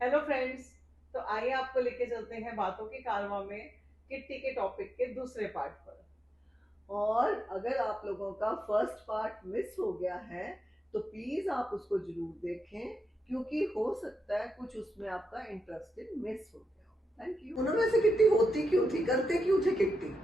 Hello friends. तो आइए आपको लेके चलते हैं बातों की कारवां में किट्टी के टॉपिक के दूसरे पार्ट पर। और अगर आप लोगों का फर्स्ट पार्ट मिस हो गया है तो प्लीज आप उसको जरूर देखें, क्योंकि हो सकता है कुछ उसमें आपका इंटरेस्टिंग मिस हो गया हो। Thank you. उन्होंने वैसे किट्टी होती क्यों थी, करते क्यों थे किट्टी?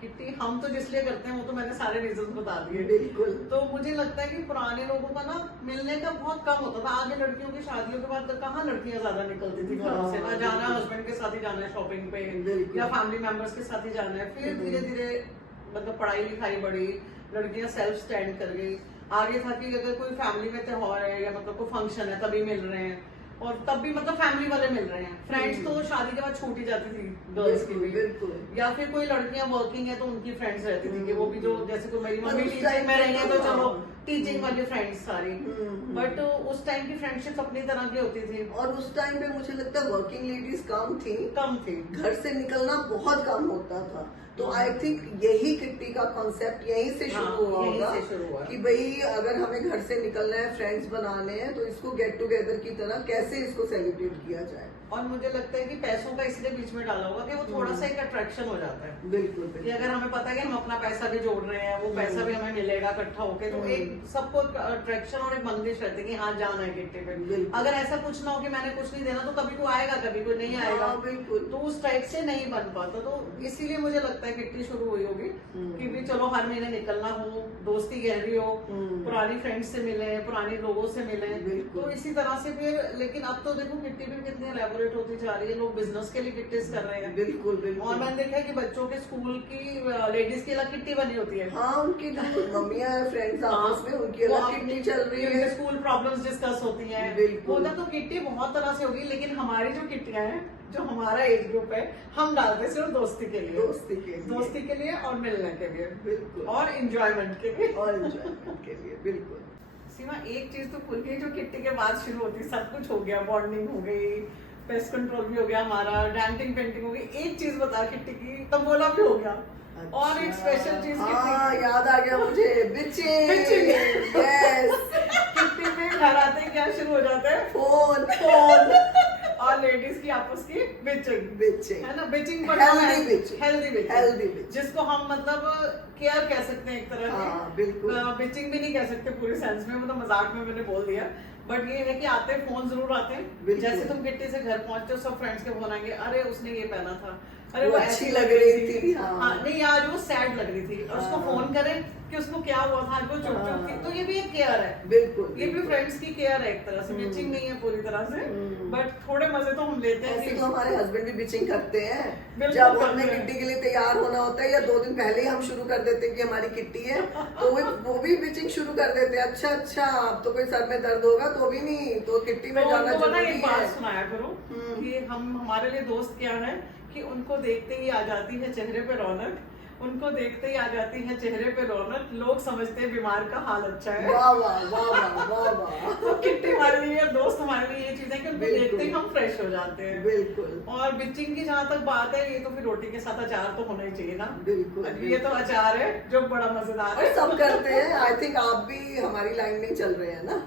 किट्टी हम तो जिसलिए करते हैं वो तो मैंने सारे रीजन बता दिए। बिल्कुल। तो मुझे लगता है कि पुराने लोगों का ना मिलने का बहुत कम होता था। आगे लड़कियों की शादियों के बाद तो कहाँ लड़कियां ज्यादा निकलती थी घरों से, ना जाना है हस्बैंड के साथ ही जाना है शॉपिंग पे बिल्कुल। या फैमिली मेंबर्स के साथ ही जाना है। फिर धीरे धीरे मतलब पढ़ाई लिखाई बढ़ी, लड़कियां सेल्फ स्टैंड कर गई। आगे था कि अगर कोई फैमिली में त्योहार है या मतलब कोई फंक्शन है तभी मिल रहे हैं, और तब भी मतलब फैमिली वाले मिल रहे हैं। फ्रेंड्स तो शादी के बाद छूट ही जाती थी गर्ल्स की भी। बिल्कुल। या फिर कोई लड़कियां वर्किंग है तो उनकी फ्रेंड्स रहती थी कि वो भी जो जैसे कोई मेरी पर मम्मी उस टीचिंग टाइम में पे रही है तो तो चलो हाँ। टीचिंग वाली फ्रेंड्स सारी। बट उस टाइम की फ्रेंडशिप अपनी तरह की होती थी। और उस टाइम पे मुझे लगता है वर्किंग लेडीज कम थी, कम थी। घर से निकलना बहुत कम होता था। तो आई थिंक यही किट्टी का कॉन्सेप्ट यहीं से शुरू हुआ यहीं होगा से शुरू हुआ। कि भाई अगर हमें घर से निकलना है, फ्रेंड्स बनाने हैं, तो इसको गेट टुगेदर की तरह कैसे इसको सेलिब्रेट किया जाए। और मुझे लगता है कि पैसों का इसलिए बीच में डाला होगा कि वो थोड़ा सा एक अट्रैक्शन हो जाता है। बिल्कुल कि बिल्कुल। अगर हमें पता है कि हम अपना पैसा भी जोड़ रहे हैं, वो पैसा भी हमें मिलेगा इकट्ठा होके, तो एक सबको अट्रैक्शन और एक बंदिश रहती है कि हाँ जाना है किट्टी पे। बिल्कुल। अगर ऐसा कुछ ना हो कि मैंने कुछ नहीं देना तो कभी कोई आएगा कभी कोई नहीं आएगा। हाँ, बिल्कुल। तो उस टाइप से नहीं बन पाता। तो इसीलिए मुझे लगता है किट्टी शुरू हुई होगी कि भी चलो हर महीने निकलना हो, दोस्ती गहरी हो, पुरानी फ्रेंड्स से मिले, पुराने लोगों से मिले। तो इसी तरह से फिर लेकिन अब तो देखो किट्टी भी कितनी एलेबोरेट होती जा रही है, लोग बिजनेस के लिए किट्टीज कर रहे हैं। बिल्कुल बिल्कुल। और मैंने देखा है कि बच्चों के स्कूल की लेडीज की अलग किट्टी बनी होती है। हाँ, उनकी जो मम्मियाँ फ्रेंड्स आपस में उनकी वो अलग किट्टी चल रही है। स्कूल प्रॉब्लम्स डिस्कस होती हैं। बिल्कुल। वो तो किट्टी बहुत तरह से होगी, लेकिन हमारी जो किट्टियां हैं, जो हमारा एज ग्रुप है, हम डालते हैं सिर्फ दोस्ती के लिए। दोस्ती के लिए और मिलने के लिए। बिल्कुल। और इंजॉयमेंट के लिए। और एंजॉयमेंट के लिए बिल्कुल। सीमा एक चीज तो खुल गई जो किट्टी के बाद शुरू होती, सब कुछ हो गया, बॉन्डिंग हो गई, पेस्ट कंट्रोल भी हो गया हमारा, डांटिंग पेंटिंग हो गई। एक चीज बता किट्टी की, तबोला भी हो गया। अच्छा। और एक स्पेशल चीज हाँ, याद आ गया मुझे, बिचिंग। यस। किट्टी में घर आते ही क्या शुरू हो जाता है? फोन। और लेडीज की आपस की बिचिंग है ना, बिचिंग हेल्दी जिसको हम मतलब केयर कह सकते हैं एक तरह से। हाँ, बिल्कुल। बिचिंग भी नहीं कह सकते पूरे सेंस में, मतलब मजाक में मैंने बोल दिया। बट ये है कि आते हैं, फोन जरूर आते हैं। जैसे तुम किट्टी से घर पहुंचते हो सब फ्रेंड्स के फोन आएंगे, अरे उसने ये पहना था, अरे वो अच्छी लग रही थी। हाँ, नहीं आज वो सैड लग रही थी, और उसको फोन करें कि उसको क्या हुआ था, वो चुप चुप थी। तो ये भी एक केयर है। बिल्कुल। ये भी फ्रेंड्स की केयर है एक तरह से। बिचिंग नहीं है पूरी तरह से, बट थोड़े मजे तो हम लेते हैं। ऐसे तो हमारे हस्बैंड भी बिचिंग करते हैं। बिल्कुल जब करते हमें हैं। किट्टी के लिए तैयार होना होता है या 2 दिन पहले ही हम शुरू कर देते हैं कि हमारी किट्टी है, तो वो भी बिचिंग शुरू कर देते हैं। अच्छा अच्छा, अब तो कोई सर में दर्द होगा तो भी नहीं, तो किट्टी में तो जाना उनको ना जरूरी एक बात है। सुनाया करो कि हम हमारे लिए दोस्त क्या है कि उनको देखते ही आ जाती है चेहरे पे रौनक, उनको देखते ही आ जाती है चेहरे पे रौनक, लोग समझते हैं बीमार का हाल अच्छा है। वाह वाह वाह वाह वाह वाह। तो किट्टी हमारे लिए, दोस्त हमारे लिए ये चीज है कि उनको बिल्कुल। देखते ही हम फ्रेश हो जाते हैं। बिल्कुल। और बिचिंग की जहाँ तक बात है, ये तो फिर रोटी के साथ अचार तो होना ही चाहिए ना। बिल्कुल। ये तो अचार है जो बड़ा मजेदार और है। सब करते हैं। आई थिंक आप भी हमारी लाइन में चल रहे हैं ना।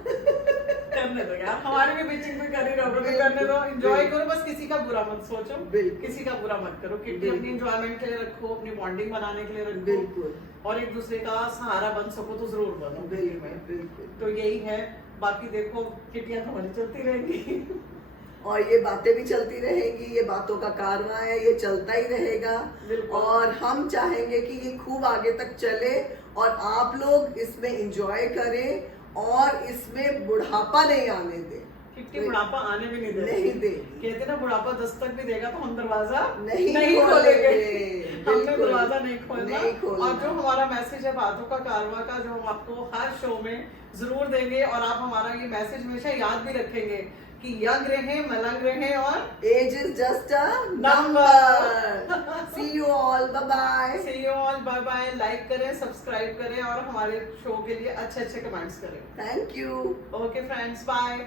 करने दो यार, हमारी भी बिचिंग भी कर ही रहोगे तो करने दो, एंजॉय करो, बस किसी का बुरा मत सोचो, किसी का बुरा मत करो। किट्टी अपनी एंजॉयमेंट के लिए रखो, अपनी बॉन्डिंग बनाने के लिए रखो। बिल्कुल। और एक दूसरे का सहारा बन सको तो जरूर बनो। बिल्कुल। तो यही है। बाकी देखो किट्टियां तो हमारी चलती रहेंगी। और ये बातें भी चलती रहेंगी, ये बातों का कारवां है, ये चलता ही रहेगा। और हम चाहेंगे कि ये खूब आगे तक चले और आप लोग इसमें एंजॉय करें और इसमें बुढ़ापा नहीं आने दें। किट्टी बुढ़ापा आने भी नहीं देगी। कहते ना बुढ़ापा दस्तक भी देगा तो हम दरवाजा नहीं खोलेंगे। हमने दरवाजा नहीं खोलना। खोलना। और जो हमारा मैसेज है बातों का कारवां का, जो हम आपको हर शो में जरूर देंगे, और आप हमारा ये मैसेज हमेशा याद भी रखेंगे कि यंग रहे, मलंग रहे, और age is just a number. See you all, bye bye. See you all, bye bye. Like करें, सब्सक्राइब करें और हमारे शो के लिए अच्छे अच्छे कमेंट्स करें। Thank you. Okay friends, bye.